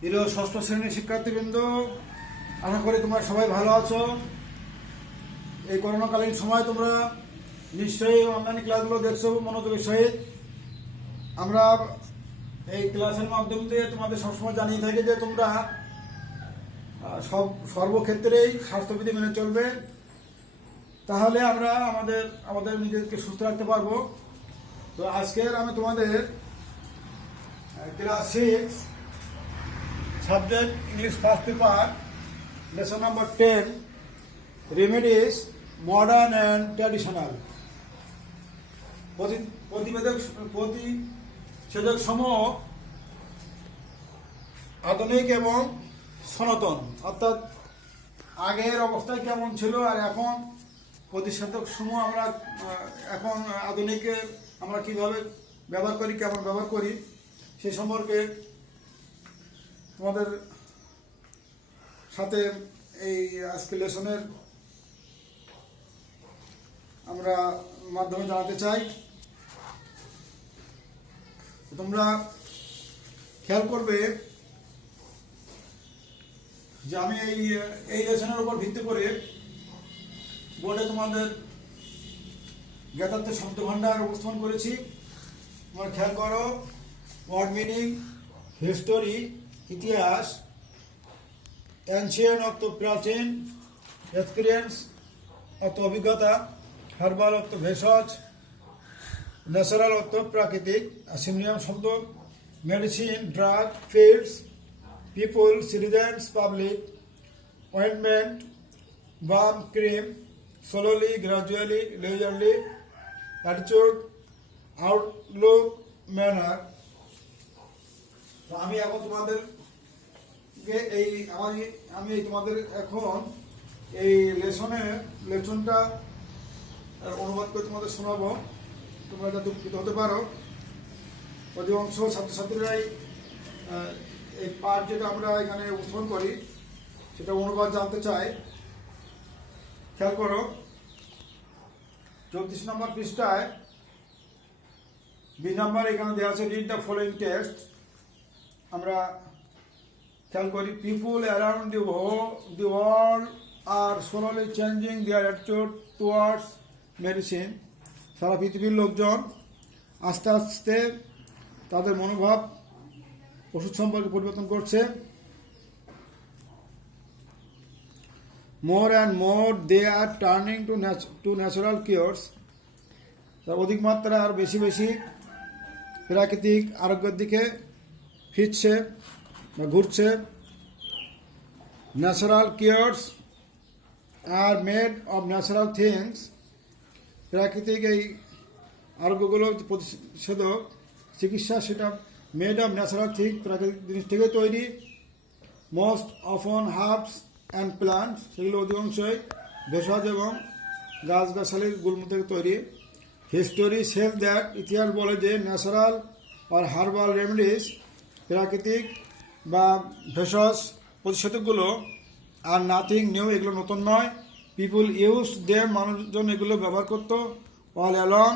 প্রিয় ষষ্ঠ শ্রেণীর শিক্ষার্থীবৃন্দ, আশা করি তোমরা সবাই ভালো আছো। এই করোনাকালীন সময় তোমরা নিশ্চয়ই অনলাইন ক্লাসগুলো দেখছো মনোযোগের সহিত। আমরা এই ক্লাসের মাধ্যম দিয়ে তোমাদের সবসময় জানিয়ে থাকি যে তোমরা সর্বক্ষেত্রেই স্বাস্থ্যবিধি মেনে চলবে, তাহলে আমরা আমাদের নিজেদেরকে সুস্থ রাখতে পারবো। তো আজকের আমি তোমাদের class 6 subject English first paper lesson number 10 remedies modern and traditional প্রতিষেধক সমূহ আধুনিক এবং সনাতন, অর্থাৎ আগের অবস্থায় কেমন ছিল আর এখন প্রতিষেধক সমূহ আমরা এখন আধুনিকে আমরা কিভাবে ব্যবহার করি, কেমন ব্যবহার করি, সে সম্পর্কে তোমাদের সাথে এই আজকে লেসনের আমরা মাধ্যমে জানাতে চাই। তোমরা খেয়াল করবে যে আমি এই লেসনের উপর ভিত্তি করে বোর্ডে তোমাদের জ্ঞাতার্থ শব্দ ভাণ্ডার উপস্থাপন করেছি। তোমরা খেয়াল করো, ওয়ার্ড মিনিং, হিস্টোরি ইতিহাস, অ্যানশিয়েন্ট অর্থ প্রাচীন, এক্সপিরিয়েন্স অর্থ অভিজ্ঞতা, হার্বাল অর্থ ভেষজ, ন্যাচারাল অর্থ প্রাকৃতিক, সিনোনিম শব্দ medicine, drug, fields, people, citizens, public, ointment, balm, cream, slowly, gradually, leisurely, attitude, outlook, manner. আমি এখন তোমাদের আমি তোমাদের এখন এই লেসনটা অনুবাদ করে তোমাদের শোনাবো। তোমরা এটা দুঃখিত হতে পারো, অধিকাংশ ছাত্রছাত্রীরাই এই পাঠ যেটা আমরা এখানে উপস্থাপন করি সেটা অনুবাদ জানতে চাই। খেয়াল করো, 34 নম্বর পৃষ্ঠায় বি নাম্বার এখানে দেওয়া আছে, রিড দ্য ফলোইং টেক্সট। আমরা খেয়াল করি, people around the world are slowly changing their attitude towards medicine. সারা পৃথিবীর লোকজন আস্তে আস্তে তাদের মনোভাব ওষুধ সম্পর্কে পরিবর্তন করছে। More and more they are turning to natural cures. অধিক মাত্রা আর বেশি বেশি প্রাকৃতিক আরোগ্যের দিকে ফিরছে বা ঘুরছে। Natural cures are made of natural things. প্রাকৃতিক এই আরোগ্যগুলো প্রতিষেধক চিকিৎসা সেটা মেড অফ ন্যাচারাল থিং, প্রাকৃতিক জিনিস থেকে তৈরি। Most often herbs and plants, সেগুলো অধিকাংশই ভেষজ এবং গাছগাছালির গুল্ম থেকে তৈরি। হিস্টোরি সেজ দ্যাট, ইতিহাস বলে যে ন্যাচারাল আর হার্বাল রেমেডিস, প্রাকৃতিক বা ভেষজ প্রতিষেধকগুলো আর নাথিং নিউ, এগুলো নতুন নয়। পিপুল ইউজ দেম, মানুষজন এগুলো ব্যবহার করতো। All along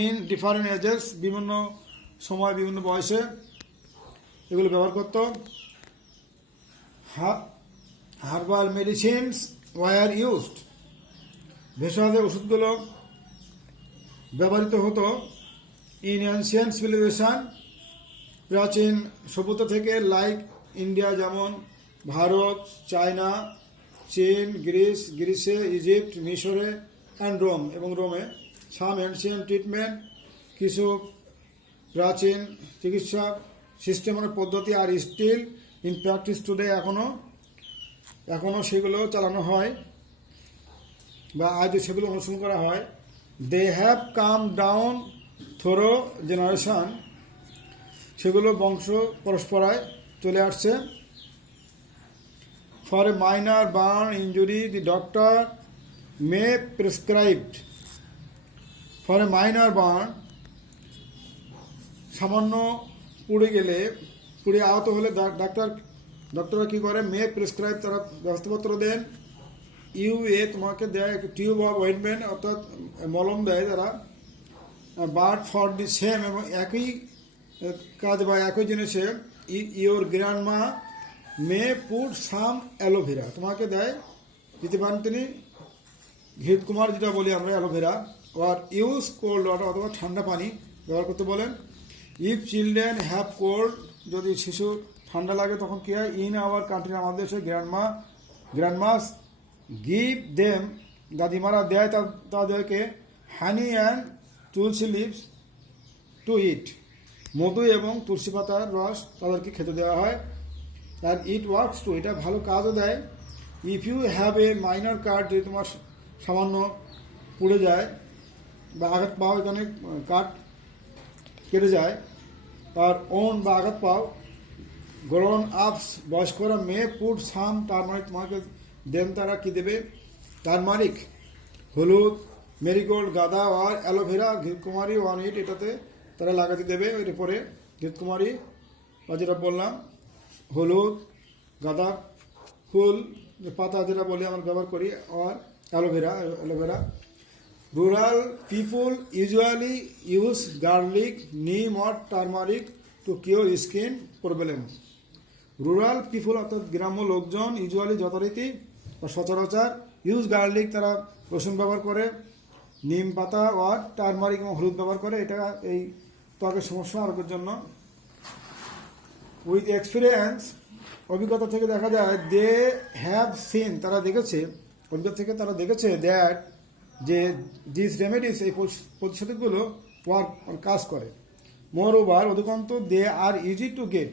in different ages, বিভিন্ন সময় বিভিন্ন বয়সে এগুলো ব্যবহার করতো। হার্বাল মেডিসিনস ওয়ার ইউজড, ভেষজ ওষুধগুলো ব্যবহৃত হতো। ইন অ্যানশিয়েন্ট সিভিলাইজেশন, প্রাচীন সভ্যতা থেকে, লাইক ইন্ডিয়া যেমন ভারত, চায়না, চীন, গ্রিসে, ইজিপ্ট, মিশরে অ্যান্ড রোম এবং রোমে। সাম অ্যানশিয়েন্ট ট্রিটমেন্ট, কিছু প্রাচীন চিকিৎসা সিস্টেম পদ্ধতি আর স্টিল ইন প্র্যাকটিস টুডে, এখনও সেগুলো চালানো হয় বা আজও সেগুলো অনুসরণ করা হয়। They have come down through generation, সেগুলো বংশ পরস্পরায় চলে আসছে। For a minor burn injury the doctor may prescribed. For a minor burn, সামান্য পুড়ে আহত হলে ডক্টররা কী করে, মে প্রেসক্রাইব, তারা ব্যবস্থাপত্র দেন। তোমাকে দেয় টিউব অফ অয়েন্টমেন্ট, অর্থাৎ মলম দেয় তারা। বাট ফর দি সেম, এবং একই কাজ বা একই জিনিসে your grandma May put some aloe vera, তোমাকে দেয়, দিতে পারেন তিনি ঘৃত কুমার, যেটা বলি আমরা অ্যালোভেরা, আর ইউজ কোল্ড ওয়াটার অথবা ঠান্ডা পানি ব্যবহার করতে বলেন। ইফ চিলড্রেন হ্যাভ কোল্ড, যদি শিশু ঠান্ডা লাগে তখন কী হয়, ইন আওয়ার কান্ট্রি, আমাদের দেশে গ্র্যান্ডমাস গিভ দেম, দাদিমারা দেয় তাদেরকে হানি অ্যান্ড তুলসী লিভস টু ইট, মধু এবং তুলসী পাতার রস তাদেরকে খেতে দেওয়া হয়। আর ইট ওয়ার্কস টু, এটা ভালো কাজও দেয়। If you have a minor cut, যদি তোমার সামান্য পুড়ে যায় বা আঘাত পাও, এখানে কাট কেটে যায়, আর ওন বা আঘাত পাও, গ্রোন আপস বয়স্করা মে পুট সাম টারমারিক, তোমাকে দেন তারা কী দেবে, টারমারিক, হলুদ, মেরিগোল্ড, গাঁদা আর অ্যালোভেরা, ঘৃতকুমারী ওয়ান ইট, এটাতে তারা লাগাতে দেবে। এর পরে ঘৃতকুমারী বা যেটা বললাম হলুদ, গাঁদা ফুল পাতা যেটা বলি আমরা ব্যবহার করি, আর aloe vera. Rural people usually use garlic, neem or turmeric to cure skin problem. Rural people অর্থাৎ গ্রাম্য লোকজন, ইউজুয়ালি যথারীতি বা সচরাচর, ইউজ গার্লিক তারা রসুন ব্যবহার করে, নিম পাতা আর টারমারিক এবং হলুদ ব্যবহার করে, এটা এই ত্বকের সমস্যা আরোগ্যের জন্য। উইথ এক্সপিরিয়েন্স, অভিজ্ঞতা থেকে দেখা যায়, দে হ্যাভ সিন, তারা দেখেছে, অভিজ্ঞতা থেকে তারা দেখেছে, দ্যাট যে দিস রেমেডিস, এই প্রতিষেধকগুলো ওয়ার্ক কাজ করে। মোর ওভার, অধিকন্ত they are easy to get,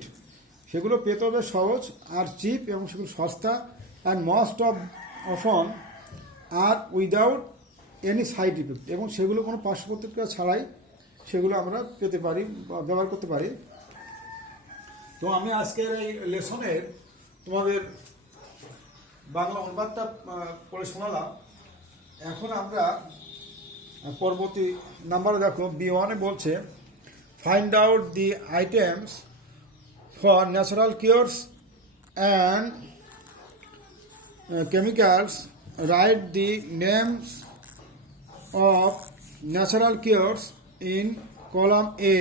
সেগুলো পেতে হবে সহজ, আর চিপ এবং সেগুলো সস্তা, and most often are without any side effect, এবং সেগুলো কোনো পার্শ্ব প্রতিক্রিয়া ছাড়াই সেগুলো আমরা পেতে পারি বা ব্যবহার করতে পারি। তো আমি আজকের এই লেসনের তোমাদের বাংলা অনুবাদটা পড়ে শোনালাম। এখন আমরা পরবর্তী নাম্বারে দেখো, B1 বলছে, find out the items for natural cures and chemicals, write the names of natural cures in column A.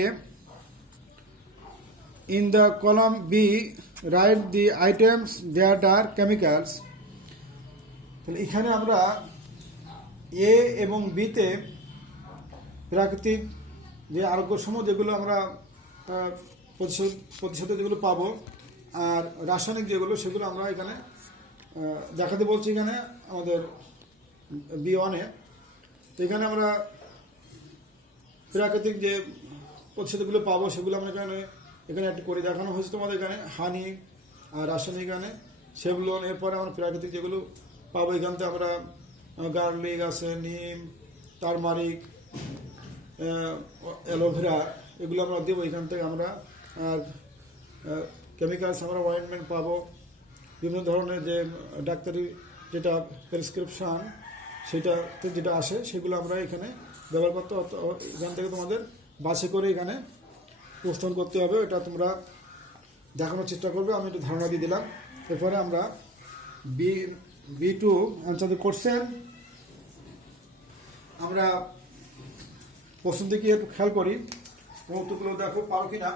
In the column B, write the items that are chemicals. তাহলে এখানে আমরা এ এবং বিতে প্রাকৃতিক যে আরোগ্যসমূহ যেগুলো আমরা প্রতিষেধক যেগুলো পাবো, আর রাসায়নিক যেগুলো সেগুলো আমরা এখানে দেখাতে বলছি এখানে আমাদের B1 এ। তো এখানে আমরা প্রাকৃতিক যে প্রতিষেধকগুলো পাবো সেগুলো আমরা এখানে একটু করে দেখানো হয়েছে তোমাদের এখানে, হানি আর রাসায়নিক এখানে সেগুলো। এরপরে আমরা প্রাকৃতিক যেগুলো পাবো এখান থেকে আমরা গার্লিক আছে, নিম, টারমারিক, অ্যালোভেরা, এগুলো আমরা দেবো এখান থেকে আমরা। আর কেমিক্যালস আমরা অয়েন্টমেন্ট পাবো, বিভিন্ন ধরনের যে ডাক্তারি যেটা প্রেসক্রিপশান সেটাতে যেটা আসে সেগুলো আমরা এখানে ব্যবহার করতে, এখান থেকে তোমাদের বাছাই করে এখানে উপস্থাপন করতে হবে। এটা তোমরা দেখানোর চেষ্টা করবে, আমি একটু ধারণা দিয়ে দিলাম। এরপরে আমরা B2 আনসার দ্য কোশ্চেন, আমরা প্রশ্ন দিকে একটু খেয়াল করি, উত্তরগুলো দেখো পারো কিনা।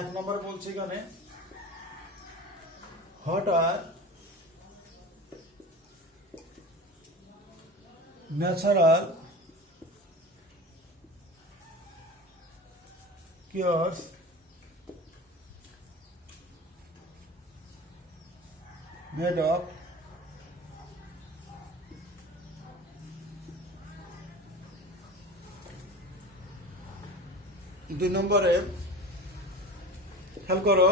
1 নম্বরে বলছে এখানে, what are natural cures made of দুই নম্বরে খেয়াল করো,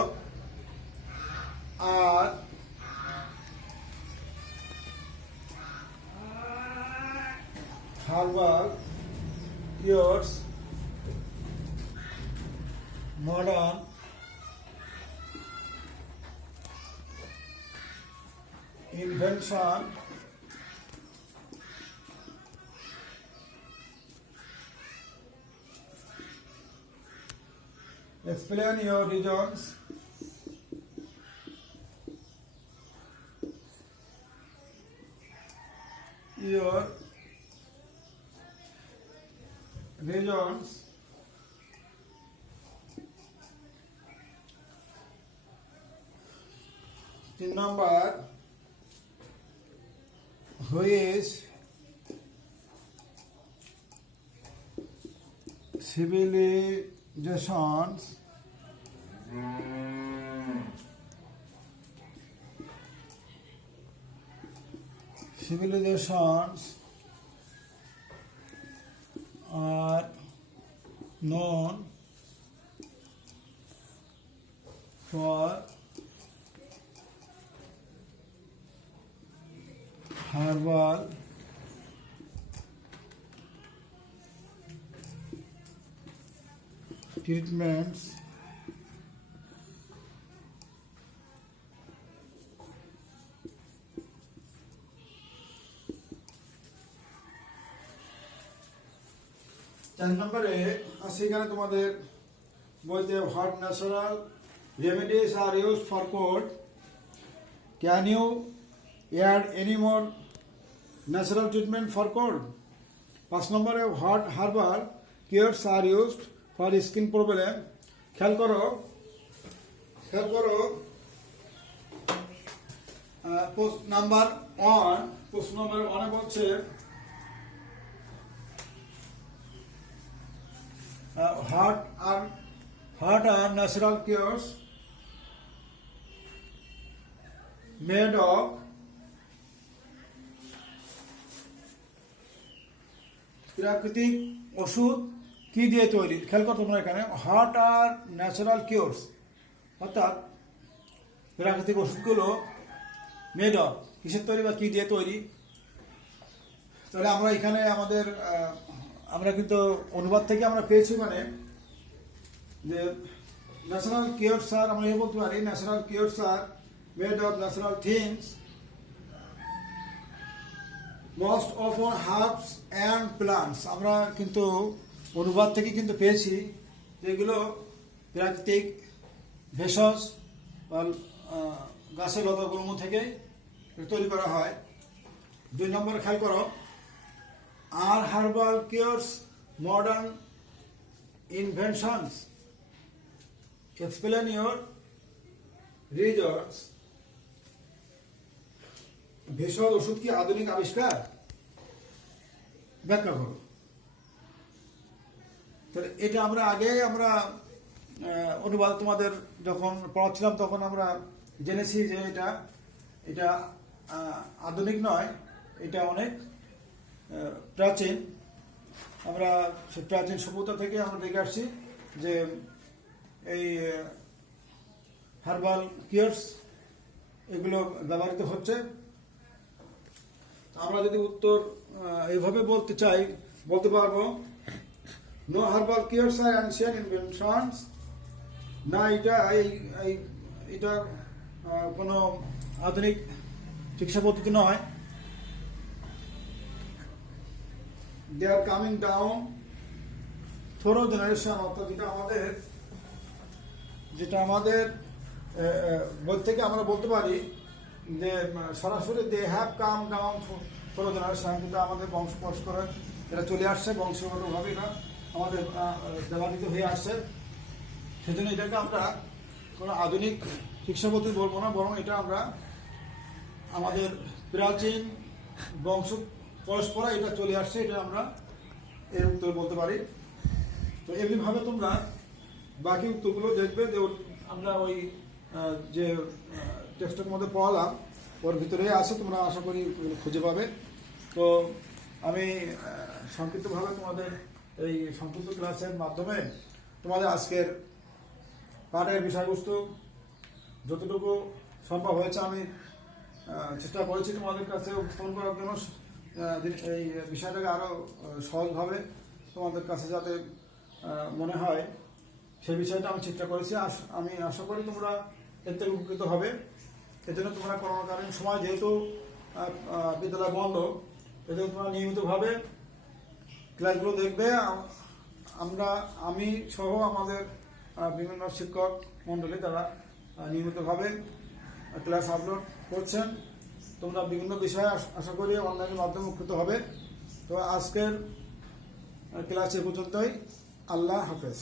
আর herbal cures modern invention explain your reasons 3 number, who is civilizations are known for herbal treatments চার নম্বরে আছে এখানে তোমাদের বলতে what natural remedies are used for cold can you add any more natural treatment for cold 5 নম্বরে what herbal cures are used for skin problem খেয়াল করো post number 1 প্রশ্ন নম্বর 1 বলছে what are natural cures made of প্রাকৃতিক ওষুধ কি দিয়ে তৈরি খেয়াল করো তোমরা এখানে হোয়াট আর ন্যাচারাল কিউরস অর্থাৎ প্রাকৃতিক ওষুধগুলো মেড অফ কিসের তৈরি বা কি দিয়ে তৈরি তাহলে আমরা এখানে আমাদের আমরা কিন্তু অনুবাদ থেকে আমরা পেয়েছি মানে যে ন্যাচারাল কিউরস আর আমরা বলতে পারি natural cures are made of natural things most often herbs and plants আমরা কিন্তু অনুবাদ থেকে কিন্তু পেয়েছি যেগুলো প্রাকৃতিক ভেষজ বা গাছের লতাগুল্ম থেকে তৈরি করা হয় 2 নম্বর খেয়াল করো Are herbal cures modern inventions? Explain your results. ভেষজ ওষুধ কি আধুনিক আবিষ্কার ব্যাখ্যা করো তাহলে এটা আমরা আগে অনুবাদ তোমাদের যখন পড়াচ্ছিলাম তখন আমরা জেনেছি যে এটা আধুনিক নয় এটা অনেক প্রাচীন আমরা সেই প্রাচীন সভ্যতা থেকে আমরা দেখে আসছি যে এই হার্বাল কিউরস এগুলো ব্যবহৃত হচ্ছে আমরা যদি উত্তর এইভাবে বলতে পারবো নো হার্বাল কিউরস আর অ্যানশিয়েন্ট ইনভেনশনস না এটা কোনো আধুনিক চিকিৎসা পদ্ধতি নয় they are coming down through generation অর্থাৎ যেটা আমাদের বই থেকে আমরা বলতে পারি যে সরাসরি they have come down through generation কিন্তু আমাদের বংশ পরস্পরে এটা চলে আসছে বংশগতভাবে এটা আমাদের ব্যবহৃত হয়ে আসছে সেজন্য এটাকে আমরা কোনো আধুনিক চিকিৎসা পদ্ধতি বলবো না বরং এটা আমরা আমাদের প্রাচীন বংশ পরস্পরা এটা চলে আসছে এটা আমরা এর উত্তর বলতে পারি তো এমনিভাবে তোমরা বাকি উত্তরগুলো দেখবে যে আমরা ওই যে টেক্সটের মধ্যে পড়ালাম ওর ভিতরে আছে তোমরা আশা করি খুঁজে পাবে তো আমি সংক্ষিপ্তভাবে তোমাদের এই সংক্ষিপ্ত ক্লাসের মাধ্যমে তোমাদের আজকের পাঠের বিষয়বস্তু যতটুকু সম্ভব হয়েছে আমি চেষ্টা করেছি তোমাদের কাছে উপস্থাপন করার জন্য এই বিষয়টাকে আরও সহজভাবে তোমাদের কাছে যাতে মনে হয় সেই বিষয়টা আমি চেষ্টা করেছি আমি আশা করি তোমরা এর থেকে উপকৃত হবে এজন্য তোমরা করোনাকালীন সময় যেহেতু বিদ্যালয় বন্ধ এজন্য তোমরা নিয়মিতভাবে ক্লাসগুলো দেখবে আমি সহ আমাদের বিভিন্ন শিক্ষক মণ্ডলী তারা নিয়মিতভাবে ক্লাস আপলোড করছেন তোমরা বিভিন্ন বিষয়ে আশা করি অনলাইনের মাধ্যমে উপকৃত হবে তো আজকের ক্লাস এ পর্যন্তই আল্লাহ হাফেজ